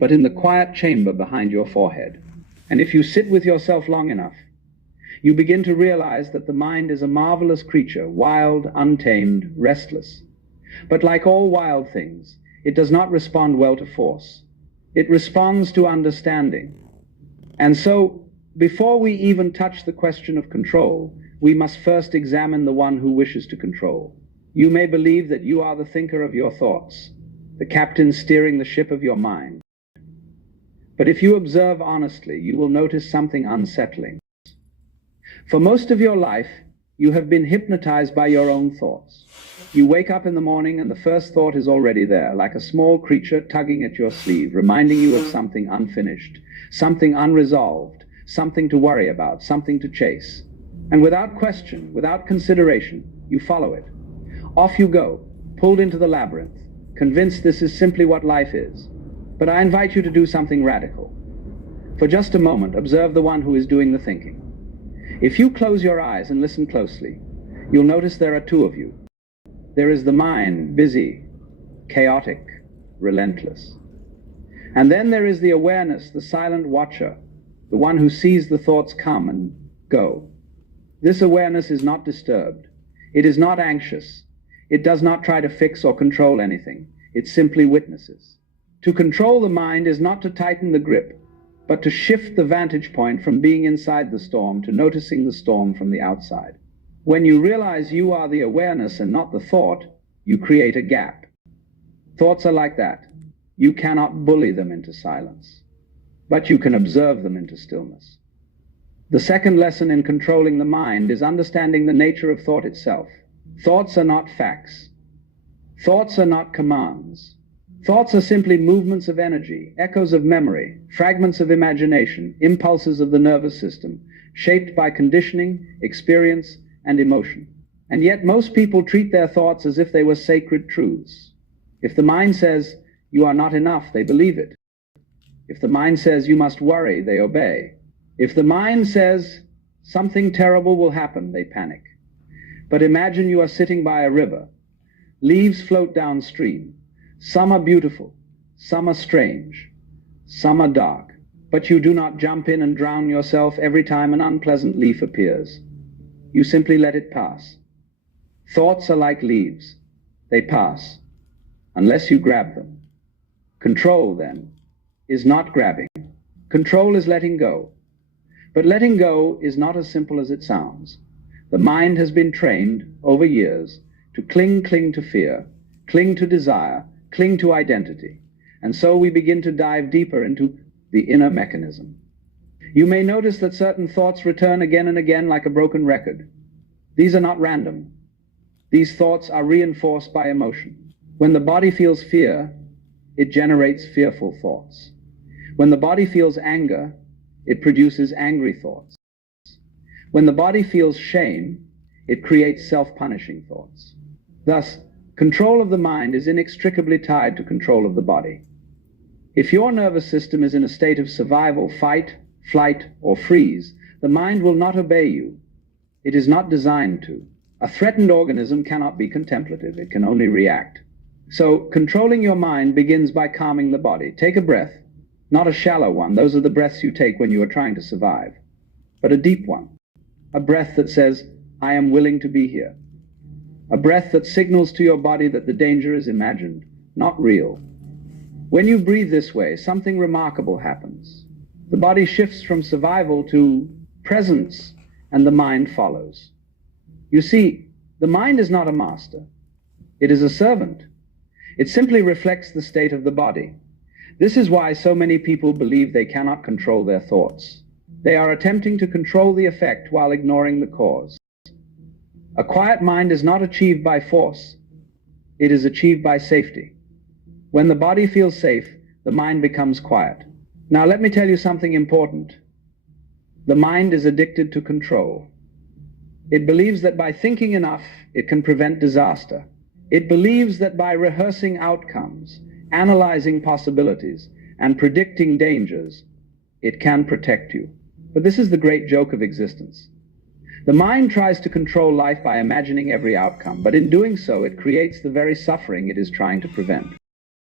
but in the quiet chamber behind your forehead. And if you sit with yourself long enough, you begin to realize that the mind is a marvelous creature, wild, untamed, restless. But like all wild things, it does not respond well to force. It responds to understanding. And so, before we even touch the question of control, we must first examine the one who wishes to control. You may believe that you are the thinker of your thoughts, the captain steering the ship of your mind. But if you observe honestly, you will notice something unsettling. For most of your life, you have been hypnotized by your own thoughts. You wake up in the morning and the first thought is already there, like a small creature tugging at your sleeve, reminding you of something unfinished, something unresolved, something to worry about, something to chase. And without question, without consideration, you follow it. Off you go, pulled into the labyrinth, convinced this is simply what life is. But I invite you to do something radical. For just a moment, observe the one who is doing the thinking. If you close your eyes and listen closely, you'll notice there are two of you. There is the mind, busy, chaotic, relentless. And then there is the awareness, the silent watcher, the one who sees the thoughts come and go. This awareness is not disturbed. It is not anxious. It does not try to fix or control anything. It simply witnesses. To control the mind is not to tighten the grip, but to shift the vantage point from being inside the storm to noticing the storm from the outside. When you realize you are the awareness and not the thought, you create a gap. Thoughts are like that. You cannot bully them into silence, but you can observe them into stillness. The second lesson in controlling the mind is understanding the nature of thought itself. Thoughts are not facts. Thoughts are not commands. Thoughts are simply movements of energy, echoes of memory, fragments of imagination, impulses of the nervous system, shaped by conditioning, experience, and emotion. And yet most people treat their thoughts as if they were sacred truths. If the mind says, "You are not enough," they believe it. If the mind says, "You must worry," they obey. If the mind says, "Something terrible will happen," they panic. But imagine you are sitting by a river. Leaves float downstream. Some are beautiful, some are strange, some are dark. But you do not jump in and drown yourself every time an unpleasant leaf appears. You simply let it pass. Thoughts are like leaves. They pass, unless you grab them. Control, then, is not grabbing. Control is letting go. But letting go is not as simple as it sounds. The mind has been trained over years to cling to fear, cling to desire, cling to identity. And so we begin to dive deeper into the inner mechanism. You may notice that certain thoughts return again and again like a broken record. These are not random. These thoughts are reinforced by emotion. When the body feels fear, it generates fearful thoughts. When the body feels anger, it produces angry thoughts. When the body feels shame, it creates self-punishing thoughts. Thus, control of the mind is inextricably tied to control of the body. If your nervous system is in a state of survival, fight, flight, or freeze, the mind will not obey you. It is not designed to. A threatened organism cannot be contemplative. It can only react. So, controlling your mind begins by calming the body. Take a breath, not a shallow one. Those are the breaths you take when you are trying to survive, but a deep one. A breath that says, "I am willing to be here." A breath that signals to your body that the danger is imagined, not real. When you breathe this way, something remarkable happens. The body shifts from survival to presence, and the mind follows. You see, the mind is not a master. It is a servant. It simply reflects the state of the body. This is why so many people believe they cannot control their thoughts. They are attempting to control the effect while ignoring the cause. A quiet mind is not achieved by force. It is achieved by safety. When the body feels safe, the mind becomes quiet. Now let me tell you something important. The mind is addicted to control. It believes that by thinking enough, it can prevent disaster. It believes that by rehearsing outcomes, analyzing possibilities, and predicting dangers, it can protect you. But this is the great joke of existence. The mind tries to control life by imagining every outcome, but in doing so, it creates the very suffering it is trying to prevent.